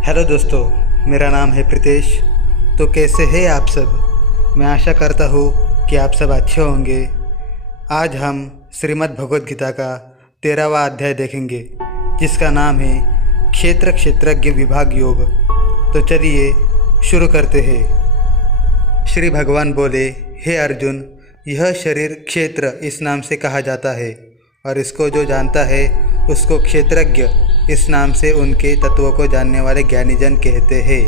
Hello दोस्तों, मेरा नाम है प्रीतेश। तो कैसे हैं आप सब? मैं आशा करता हूँ कि आप सब अच्छे होंगे। आज हम श्रीमद् भगवद गीता का 13वां अध्याय देखेंगे, जिसका नाम है क्षेत्र क्षेत्रज्ञ विभाग योग। तो चलिए शुरू करते हैं। श्री भगवान बोले, हे अर्जुन, यह शरीर क्षेत्र इस नाम से कहा जाता है और इसको जो जानता है उसको क्षेत्रज्ञ इस नाम से उनके तत्वों को जानने वाले ज्ञानीजन कहते हैं।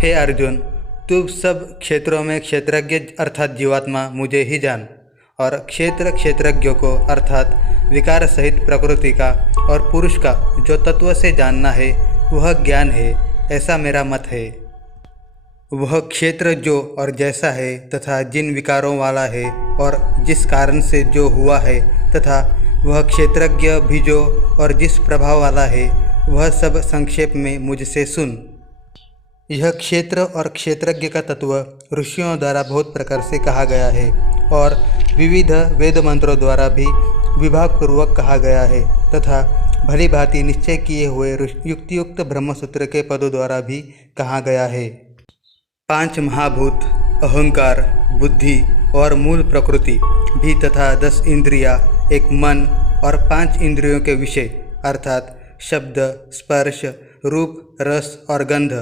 हे अर्जुन, तू सब क्षेत्रों में क्षेत्रज्ञ अर्थात जीवात्मा मुझे ही जान, और क्षेत्र क्षेत्रज्ञों को अर्थात विकार सहित प्रकृति का और पुरुष का जो तत्व से जानना है वह ज्ञान है, ऐसा मेरा मत है। वह क्षेत्र जो और जैसा है तथा जिन विकारों वाला है और जिस कारण से जो हुआ है, तथा वह क्षेत्रज्ञ भी जो और जिस प्रभाव वाला है, वह सब संक्षेप में मुझसे सुन। यह क्षेत्र और क्षेत्रज्ञ का तत्व ऋषियों द्वारा बहुत प्रकार से कहा गया है और विविध वेद मंत्रों द्वारा भी विभागपूर्वक कहा गया है, तथा भली भांति निश्चय किए हुए युक्तियुक्त ब्रह्मसूत्र के पदों द्वारा भी कहा गया है। 5 महाभूत, अहंकार, बुद्धि और मूल प्रकृति भी, तथा 10 इंद्रियां, एक मन और 5 इंद्रियों के विषय अर्थात शब्द, स्पर्श, रूप, रस और गंध,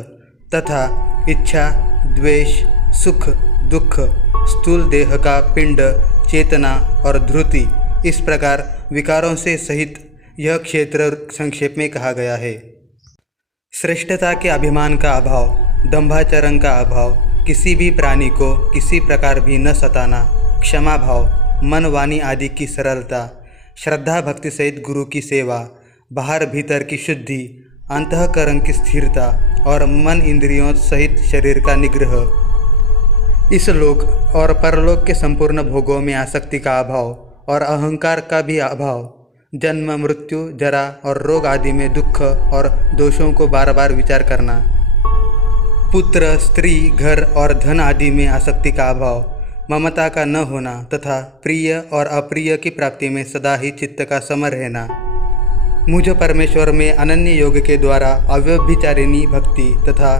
तथा इच्छा, द्वेष, सुख, दुख, स्थूल देह का पिंड, चेतना और धृति, इस प्रकार विकारों से सहित यह क्षेत्र संक्षेप में कहा गया है। श्रेष्ठता के अभिमान का अभाव, दंभाचरण का अभाव, किसी भी प्राणी को किसी प्रकार भी न सताना, क्षमा भाव, मन वाणी आदि की सरलता, श्रद्धा भक्ति सहित गुरु की सेवा, बाहर भीतर की शुद्धि, अंतःकरण की स्थिरता और मन इंद्रियों सहित शरीर का निग्रह, इस लोक और परलोक के संपूर्ण भोगों में आसक्ति का अभाव और अहंकार का भी अभाव, जन्म, मृत्यु, जरा और रोग आदि में दुख और दोषों को बार बार विचार करना, पुत्र, स्त्री, घर और धन आदि में आसक्ति का अभाव, ममता का न होना, तथा प्रिय और अप्रिय की प्राप्ति में सदा ही चित्त का सम रहना, मुझ परमेश्वर में अनन्य योग के द्वारा अव्यभिचारिणी भक्ति, तथा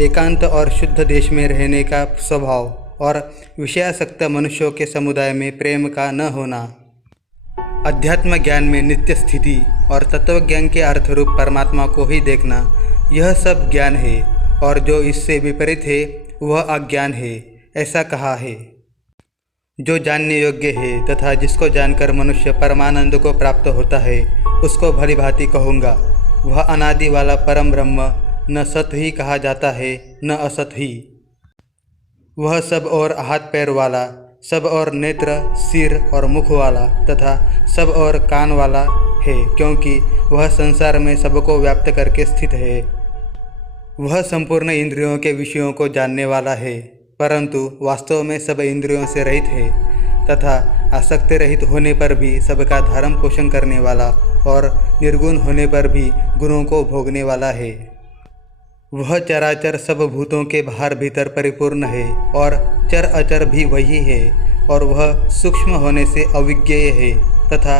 एकांत और शुद्ध देश में रहने का स्वभाव और विषयासक्त मनुष्यों के समुदाय में प्रेम का न होना, अध्यात्म ज्ञान में नित्य स्थिति और तत्वज्ञान के अर्थरूप परमात्मा को ही देखना, यह सब ज्ञान है, और जो इससे विपरीत है वह अज्ञान है, ऐसा कहा है। जो जानने योग्य है तथा जिसको जानकर मनुष्य परमानंद को प्राप्त होता है, उसको भली भांति कहूँगा, वह अनादि वाला परम ब्रह्म न सत ही कहा जाता है न असत ही। वह सब और हाथ पैर वाला, सब और नेत्र, सिर और मुख वाला, तथा सब और कान वाला है, क्योंकि वह संसार में सबको व्याप्त करके स्थित है। वह संपूर्ण इंद्रियों के विषयों को जानने वाला है, परंतु वास्तव में सब इंद्रियों से रहित है, तथा आसक्ति रहित होने पर भी सबका धारण पोषण करने वाला और निर्गुण होने पर भी गुणों को भोगने वाला है। वह चराचर सब भूतों के बाहर भीतर परिपूर्ण है और चर अचर भी वही है, और वह सूक्ष्म होने से अविज्ञेय है, तथा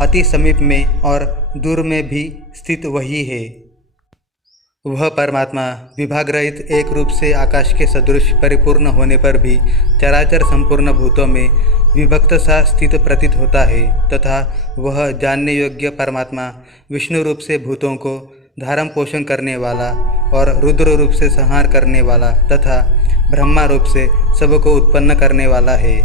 अति समीप में और दूर में भी स्थित वही है। वह परमात्मा विभाग रहित एक रूप से आकाश के सदृश परिपूर्ण होने पर भी चराचर संपूर्ण भूतों में विभक्त सा स्थित प्रतीत होता है, तथा वह जानने योग्य परमात्मा विष्णु रूप से भूतों को धारण पोषण करने वाला और रुद्र रूप से संहार करने वाला, तथा ब्रह्मा रूप से सबको उत्पन्न करने वाला है।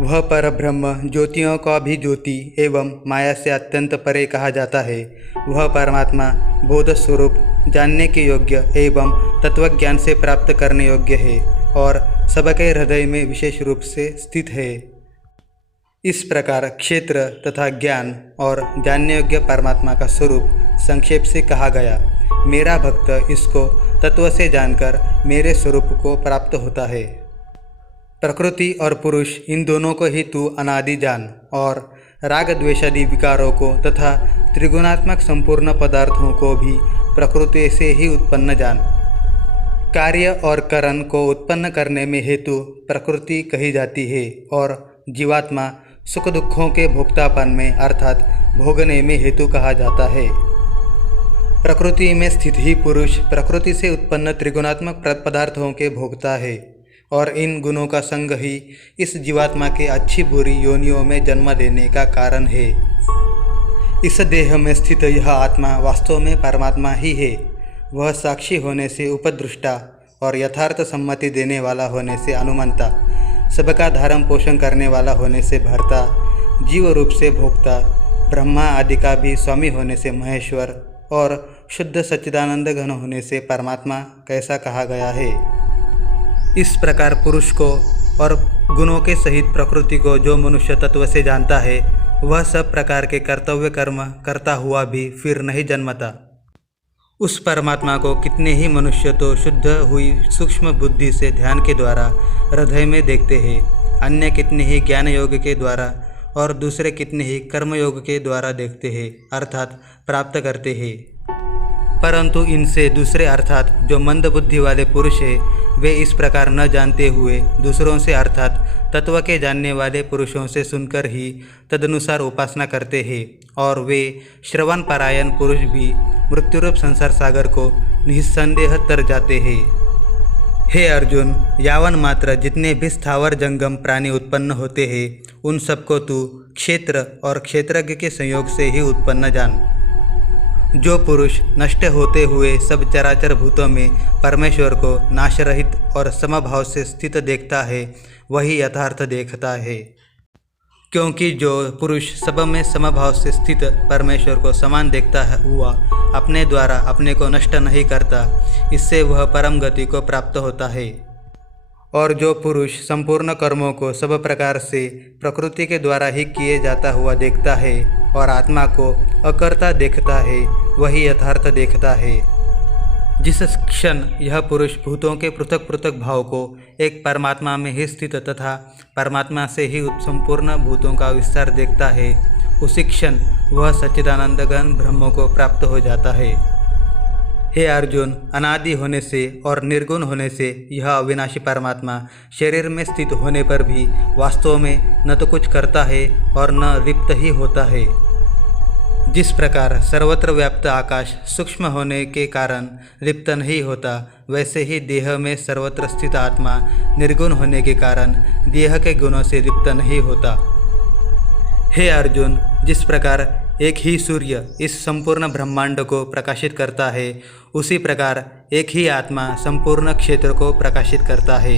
वह पर ब्रह्म ज्योतियों का भी ज्योति एवं माया से अत्यंत परे कहा जाता है। वह परमात्मा बोध स्वरूप, जानने के योग्य एवं तत्वज्ञान से प्राप्त करने योग्य है और सबके हृदय में विशेष रूप से स्थित है। इस प्रकार क्षेत्र तथा ज्ञान और जानने योग्य परमात्मा का स्वरूप संक्षेप से कहा गया। मेरा भक्त इसको तत्व से जानकर मेरे स्वरूप को प्राप्त होता है। प्रकृति और पुरुष, इन दोनों को ही तू अनादि जान, और राग द्वेषादि विकारों को तथा त्रिगुणात्मक संपूर्ण पदार्थों को भी प्रकृति से ही उत्पन्न जान। कार्य और करण को उत्पन्न करने में हेतु प्रकृति कही जाती है, और जीवात्मा सुख दुखों के भोक्तापन में अर्थात भोगने में हेतु कहा जाता है। प्रकृति में स्थित ही पुरुष प्रकृति से उत्पन्न त्रिगुणात्मक पदार्थों के भोक्ता है और इन गुणों का संग ही इस जीवात्मा के अच्छी बुरी योनियों में जन्म लेने का कारण है। इस देह में स्थित यह आत्मा वास्तव में परमात्मा ही है। वह साक्षी होने से उपदृष्टा और यथार्थ सम्मति देने वाला होने से अनुमंता, सबका धारण पोषण करने वाला होने से भर्ता, जीव रूप से भोक्ता, ब्रह्मा आदि का भी स्वामी होने से महेश्वर और शुद्ध सच्चिदानंद घन होने से परमात्मा कैसा कहा गया है। इस प्रकार पुरुष को और गुणों के सहित प्रकृति को जो मनुष्य तत्व से जानता है, वह सब प्रकार के कर्तव्य कर्म करता हुआ भी फिर नहीं जन्मता। उस परमात्मा को कितने ही मनुष्य तो शुद्ध हुई सूक्ष्म बुद्धि से ध्यान के द्वारा हृदय में देखते हैं, अन्य कितने ही ज्ञान योग के द्वारा और दूसरे कितने ही कर्मयोग के द्वारा देखते हैं, अर्थात प्राप्त करते हैं। परंतु इनसे दूसरे अर्थात जो मंद बुद्धि वाले पुरुष हैं, वे इस प्रकार न जानते हुए दूसरों से अर्थात तत्व के जानने वाले पुरुषों से सुनकर ही तदनुसार उपासना करते हैं और वे श्रवण परायण पुरुष भी मृत्युरूप संसार सागर को निस्संदेह तर जाते हैं। हे अर्जुन, यावन मात्र जितने भी स्थावर जंगम प्राणी उत्पन्न होते हैं, उन सबको तू क्षेत्र और क्षेत्रज्ञ के संयोग से ही उत्पन्न जान। जो पुरुष नष्ट होते हुए सब चराचर भूतों में परमेश्वर को नाशरहित और समभाव से स्थित देखता है, वही यथार्थ देखता है। क्योंकि जो पुरुष सब में समभाव से स्थित परमेश्वर को समान देखता हुआ अपने द्वारा अपने को नष्ट नहीं करता, इससे वह परम गति को प्राप्त होता है। और जो पुरुष संपूर्ण कर्मों को सब प्रकार से प्रकृति के द्वारा ही किए जाता हुआ देखता है और आत्मा को अकर्ता देखता है, वही यथार्थ देखता है। जिस क्षण यह पुरुष भूतों के पृथक पृथक भाव को एक परमात्मा में ही स्थित तथा परमात्मा से ही संपूर्ण भूतों का विस्तार देखता है, उसी क्षण वह सच्चिदानंद घन ब्रह्म को प्राप्त हो जाता है। हे अर्जुन, अनादि होने से और निर्गुण होने से यह अविनाशी परमात्मा शरीर में स्थित होने पर भी वास्तव में न तो कुछ करता है और न लिप्त ही होता है। जिस प्रकार सर्वत्र व्याप्त आकाश सूक्ष्म होने के कारण लिप्त नहीं होता, वैसे ही देह में सर्वत्र स्थित आत्मा निर्गुण होने के कारण देह के गुणों से लिप्त नहीं होता। हे अर्जुन, जिस प्रकार एक ही सूर्य इस संपूर्ण ब्रह्मांड को प्रकाशित करता है, उसी प्रकार एक ही आत्मा संपूर्ण क्षेत्र को प्रकाशित करता है।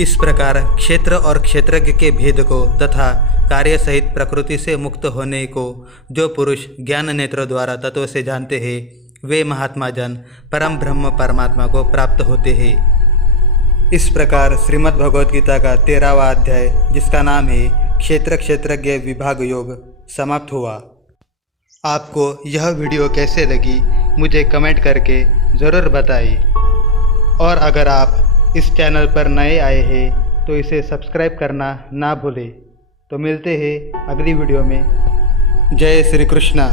इस प्रकार क्षेत्र और क्षेत्रज्ञ के भेद को तथा कार्य सहित प्रकृति से मुक्त होने को जो पुरुष ज्ञान नेत्र द्वारा तत्व से जानते हैं, वे महात्मा जन परम ब्रह्म परमात्मा को प्राप्त होते हैं। इस प्रकार श्रीमद् भगवद गीता का 13वां अध्याय, जिसका नाम है क्षेत्र क्षेत्रज्ञ विभाग योग, समाप्त हुआ। आपको यह वीडियो कैसे लगी मुझे कमेंट करके ज़रूर बताइए। और अगर आप इस चैनल पर नए आए हैं तो इसे सब्सक्राइब करना ना भूलें। तो मिलते हैं अगली वीडियो में। जय श्री कृष्णा।